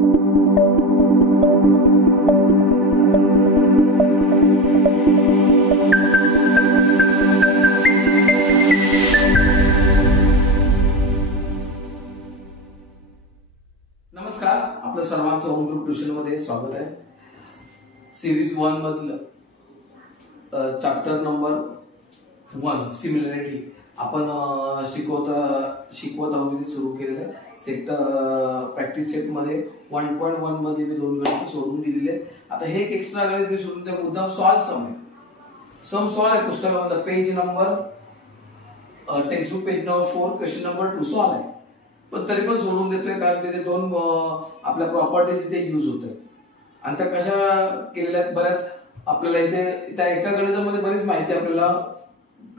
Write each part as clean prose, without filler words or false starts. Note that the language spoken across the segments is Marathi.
नमस्कार, आपल्या सर्वांचं होम ग्रुप ट्युशन मध्ये स्वागत आहे. सिरीज 1 मधलं चॅप्टर नंबर 1 सिमिलॅरिटी आपण शिकवत आहोत. सुरू केलेलं आहे. प्रॅक्टिस सेट मध्ये 1.1 मध्ये मी 2 गणित सोडून दिलेले. आता हे एक एक्स्ट्रा गणित मी सोडून त्या मुद्दाम सॉल्व सम आहे पुस्तकामध्ये. Page number textbook page number 4 question number 2 solve आहे. पण तरी पण सोडून देतोय कारण त्याचे 2 आपल्या प्रॉपर्टीज इथे यूज होत आहेत आणि त्या कशा केलेल्या आहेत. बऱ्याच आपल्याला इथे त्या एका गणितामध्ये बरीच माहिती आपल्याला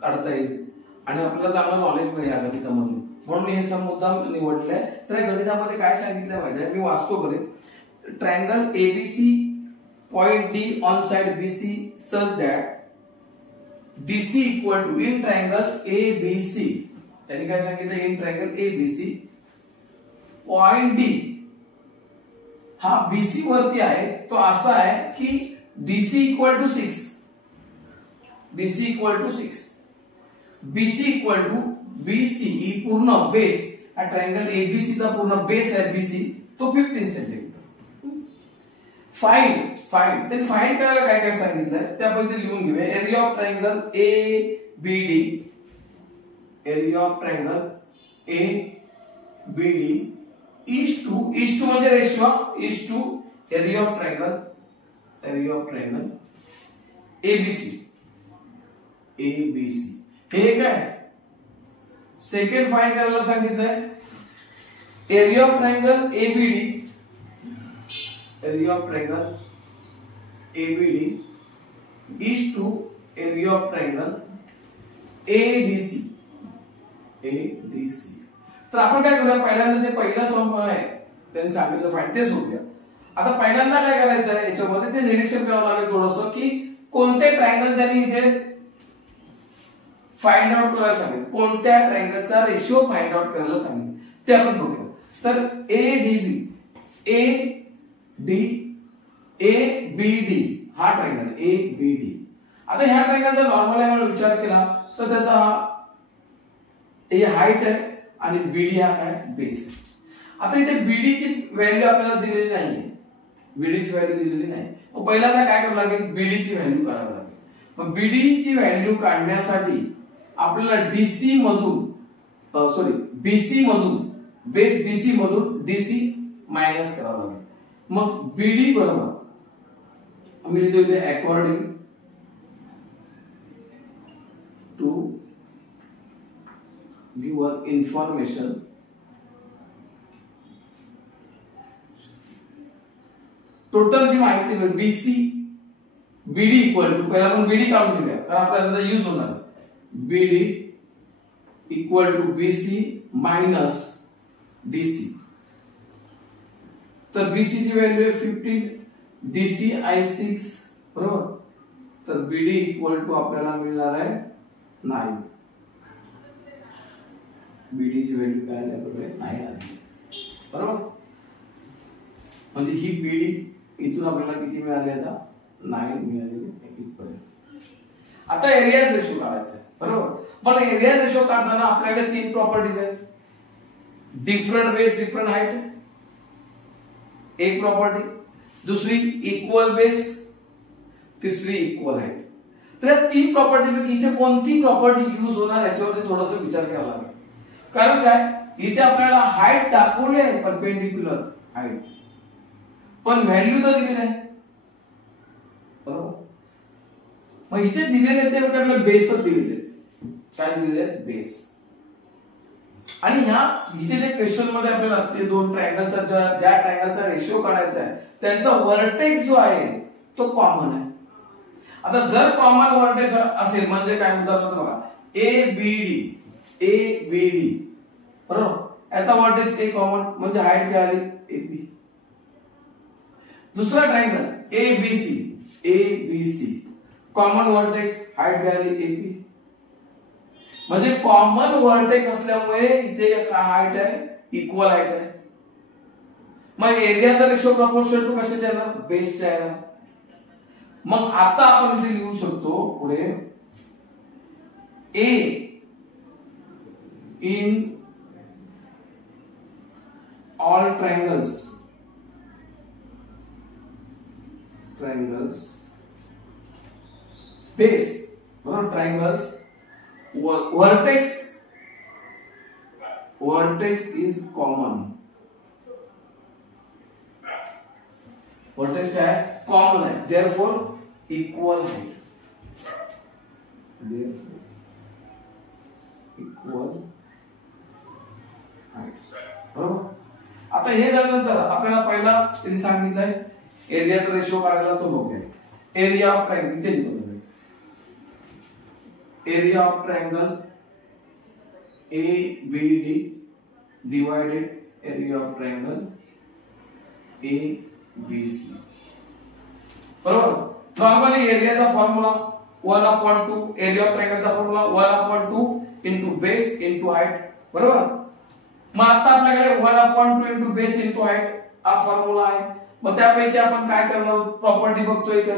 काढता येईल आणि आपल्याला चांगलं नॉलेज मिळेल या गणितामधून. म्हणून मी हे सम मुद्दाम निवडलंय. तर या गणितामध्ये काय सांगितलं माहिती आहे, मी वाचतो बरे. Triangle ABC point D on side BC such that DC equal to in triangle ABC. त्यांनी काय सांगितलं, in triangle ABC point D हा बीसी वरती आहे. तो असा आहे की DC equal to 6, BC equal to 6, BC equal to BC ही पूर्ण बेस. हा ट्रायंगल एबीसी चा पूर्ण बेस आहे बीसी, तो 15 सेंटीमीटर. फाइंड त्यांनी फाइंड करायला काय काय सांगितलंय त्याबद्दल लिहून घेऊया. Area of triangle ABD, area of triangle ABD is to म्हणजे ratio is to area of triangle ABC. हे काय सेकंड फाइंड करायला सांगितलंय. Area of triangle ABD, area of triangle ABD is to area of triangle ADC. तर आपण काय करूया, पहिल्यांदा जे पहिला सम आहे त्यांनी सांगितलं फाइंड ते सोडूया. आता पहिल्यांदा काय करायचं आहे याच्यामध्ये ते निरीक्षण करावं लागेल थोडंसं की कोणते ट्रायंगल त्यांनी इथे फाइंड आउट करायला सांगितलं, कोणत्या ट्रायंगलचा रेशिओ फाइंड आउट करायला सांगितलं ते आपण बघूया. तर एबीडी हा ट्रायंगल एबीडी. आता ह्या ट्रायंगलचा नॉर्मल आहे म्हणून विचार केला तर त्याचा हे हाईट आहे आणि बीडी हा काय बेस आहे. आता इथे बीडी ची व्हॅल्यू आपल्याला दिलेली नाहीये, बीडी ची व्हॅल्यू दिलेली नाही. मग पहिल्यांदा काय करावं लागेल, बीडी ची व्हॅल्यू काढावी लागेल. मग बीडी ची व्हॅल्यू काढण्यासाठी आपल्याला बीसी मधून बेस बीसी मधून डीसी मायनस करावं लागेल. मग बीडी बरोबर मी लिहितो इथे according to given information total जी माहिती मिळेल बीसी बीडी इक्वल टू, पहिला आपण बीडी काढून घेऊया कारण आपल्याला त्याचा यूज होणार. BD equal to BC minus DC. तर बीसी ची व्हॅल्यू आहे 15, डीसी आहे 6 बरोबर. तर बीडी इक्वल टू आपल्याला मिळणार आहे 9. बीडी ची व्हॅल्यू काय आली आपल्याकडे 9 आली बरोबर. म्हणजे ही बीडी इथून आपल्याला किती मिळाली, आता 9 मिळाली इथपर्यंत. आता एरिया रेशो काढायचा आहे बरोबर. पण एरिया रेशो काढताना आपल्याकडे 3 प्रॉपर्टीज आहेत. डिफरंट बेस डिफरंट हाईट एक प्रॉपर्टी, दुसरी इक्वल बेस, तिसरी इक्वल हाईट. तर या 3 प्रॉपर्टी पैकी इथे कोणती प्रॉपर्टी यूज होणार याच्यावरती थोडासा विचार करावा लागेल. कारण काय इथे आपल्याला हाईट दाखवली आहे परपेंडिक्युलर हाईट, पण व्हॅल्यू तर दिली नाही बरोबर. मग इथे दिलेले ते आपल्याला बेसच दिलेले. काय दिलेले बेस. आणि ह्या इथे जे क्वेश्चन मध्ये आपल्याला ते 2 ट्रायंगलचा ज्या ट्रायंगलचा रेशिओ काढायचा आहे त्यांचा व्हर्टेक्स जो आहे तो कॉमन आहे. आता जर कॉमन व्हर्टेक्स असेल म्हणजे काय, उदाहरणार्थ बघा एबीडी बरोबर. याचा व्हर्टेक्स ए कॉमन म्हणजे हाईट काय आली एबी. दुसरा triangle ABC common vertex height काय आली एबी. म्हणजे कॉमन व्हर्टेक्स असल्यामुळे इथे काय हाईट आहे इक्वल हाईट आहे. मग एरियाचा रेशो प्रपोर्शनल टू कशाच्या येणार, बेसच्या येणार. मग आता आपण इथे लिहू शकतो पुढे ए इन ऑल ट्रायंगल्स बेस, बरोबर, triangles vertex is common. vertex क्या है, कॉमन है, therefore equal height, बरोबर. आता हे झाल्यानंतर आपल्याला पहिला त्यांनी सांगितलंय एरियाचा रेशो काढायला, तो बघूया. एरिया ऑफ ट्रायंगल इथे लिहितो, area of triangle ABD divided area of triangle ABC, बरोबर. नॉर्मली एरियाचा फॉर्म्युला 1/2, एरिया ऑफ ट्रायंगलचा formula 1/2 into base into height, बरोबर. मग आता आपल्याकडे 1/2 into बेस into हाइट हा फॉर्म्युला आहे. मग त्यापैकी आपण काय करणार, प्रॉपर्टी बघतोय इथे.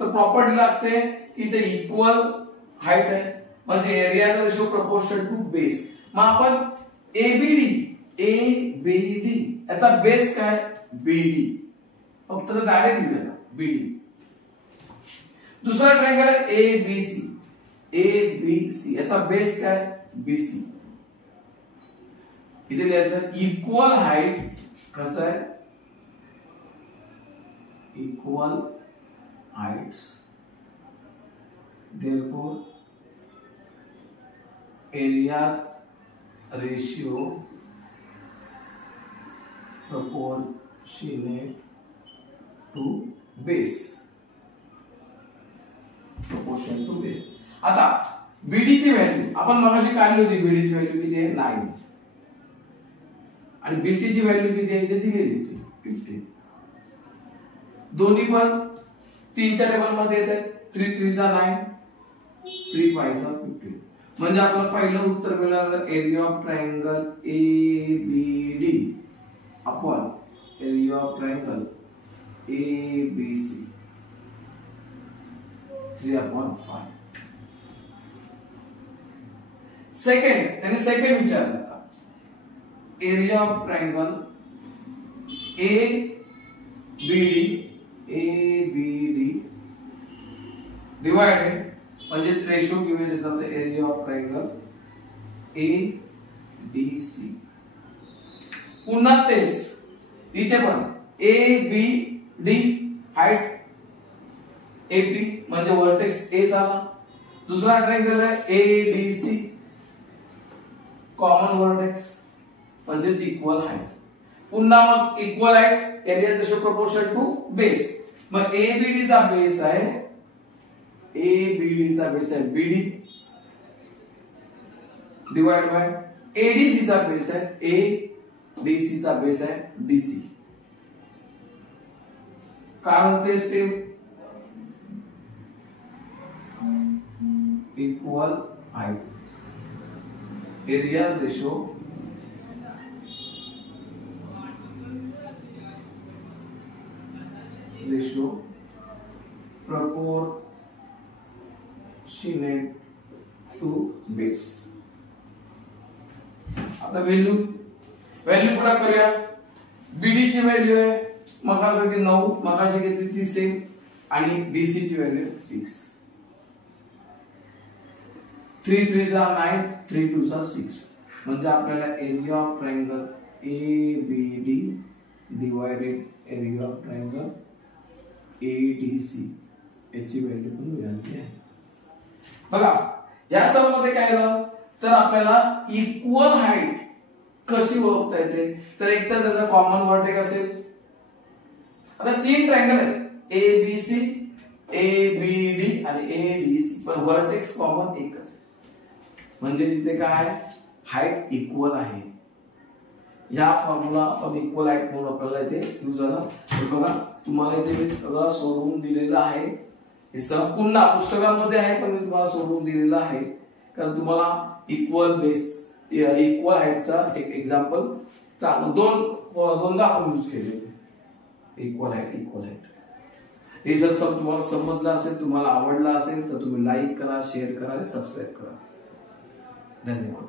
तर प्रॉपर्टी लागते की ते इक्वल हाइट आहे, म्हणजे एरियाचा रेशो प्रपोर्शनल टू बेस. मग आपण एबीडी याचा बेस काय, बीडी, फक्त डायरेक्ट लिहिलं बीडी. दुसरा ट्रायंगल आहे एबीसी याचा बेस काय, बीसी. इथे लिहायचं इक्वल हाइट, कसं आहे, equal Heights, therefore areas ratio proportionate to base, proportional to base. आता बीडी ची व्हॅल्यू आपण मगाशी काढली होती, बीडी ची व्हॅल्यू किती आहे, 9, आणि बीसी ची व्हॅल्यू किती आहे, इथे दिलेली होती 15. दोन्ही पण 3 च्या टेबल मध्ये येतात. 3 3 चा 9, 3 5 चा 15. म्हणजे आपलं पहिलं उत्तर मिळालं area of triangle ABD upon area of triangle ABC 3/5. Second, त्याने सेकंड विचारलं, area of triangle ABD divided, म्हणजे रेशो गिवन देतात एरिया ऑफ ट्रायंगल ADC. पुन्हा तेच इथे पण ABD हाइट AP म्हणजे वर्टेक्स A झाला. दुसरा ट्रायंगल आहे ADC कॉमन वर्टेक्स म्हणजे इक्वल हाइट. पुन्हा मग equal height, area ratio proportional to base. मग ABD चा बेस आहे, ABD चा बेस आहे BD डिवाइड बाय ADC चा बेस आहे ADC चा बेस आहे DC. कारण ते same equal height, area ratio proportionate to base. आता व्हॅल्यू पुढे करूया. बीडी ची व्हॅल्यू आहे मगाशी 9, मगाशी घेतली ती सेम, आणि डीसी ची व्हॅल्यू 6. 3 3 चा 9, 3 2 चा 6. म्हणजे आपल्याला area of triangle ABD divided area of triangle ADC याची व्हॅल्यू पण मिळाली आहे. बघा या सम मध्ये काय झालं, तर आपल्याला इक्वल हाइट कशी ओळखता येते, तर एक तर त्याचा कॉमन वर्टेक्स असेल. आता 3 ट्रायंगल आहेत ABC ABD आणि ADC, पण वर्टेक्स कॉमन एकच आहे, म्हणजे तिथे काय हाइट इक्वल आहे. या फॉर्म्युला आपण इक्वल हाइट म्हणून आपल्याला इथे यूज झाला. बघा तुम्हाला इथे मी सगळं सोडवून दिलेलं आहे, हे संपूर्ण पुस्तकामध्ये आहे, पण मी तुम्हाला सोडवून दिलेलं आहे कारण तुम्हाला इक्वल बेस इक्वल हाइटचा एक एक्झाम्पल 2 दोनदा आपण यूज केले होते, इक्वल हाईट. हे जर तुम्हाला समजलं असेल, तुम्हाला आवडलं असेल तर तुम्ही लाईक करा, शेअर करा आणि सबस्क्राईब करा. धन्यवाद.